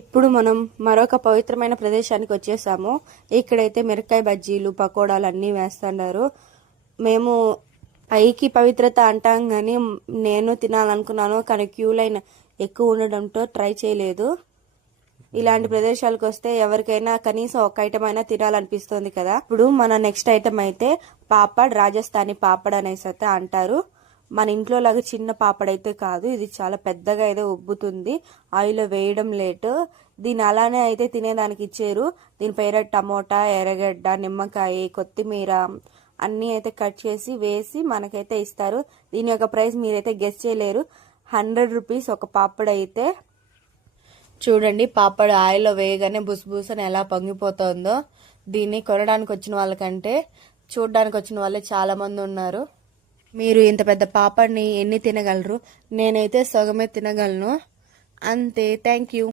ఇప్పుడు మనం మరొక పవిత్రమైన ప్రదేశానికి వచ్చేసాము. ఇక్కడైతే మిరకాయ బజ్జీలు పకోడాలు అన్నీ వేస్తున్నారు. మేము పైకి పవిత్రత అంటాం కానీ నేను తినాలనుకున్నాను కానీ క్యూ లైన్ ఎక్కువ ఉండడంతో ట్రై చేయలేదు. ఇలాంటి ప్రదేశాలకు వస్తే ఎవరికైనా కనీసం ఒక ఐటమ్ అయినా తినాలనిపిస్తుంది కదా. ఇప్పుడు మన నెక్స్ట్ ఐటమ్ అయితే పాపడ్ రాజస్థానీ పాపడ్ అనేసి అయితే అంటారు. మన ఇంట్లో లాగా చిన్న పాపడైతే కాదు ఇది చాలా పెద్దగా అయితే ఉబ్బుతుంది. ఆయిల్ వేయడం లేటు. దీని అలానే అయితే తినేదానికి ఇచ్చారు. దీని పేర టమోటా ఎర్రగడ్డ నిమ్మకాయ కొత్తిమీర అన్నీ అయితే కట్ చేసి వేసి మనకైతే ఇస్తారు. దీని యొక్క ప్రైస్ మీరైతే గెస్ట్ చేయలేరు. హండ్రెడ్ రూపీస్ ఒక పాపడ్ అయితే చూడండి పాపడ్ ఆయిల్లో వేయగానే బుసబుసని ఎలా పొంగిపోతుందో. దీన్ని కొనడానికి వచ్చిన వాళ్ళకంటే చూడడానికి వచ్చిన వాళ్ళే చాలామంది ఉన్నారు. మీరు ఇంత పెద్ద పాపడ్ని ఎన్ని తినగలరు? నేనైతే సగమే తినగలను. అంతే. Thank you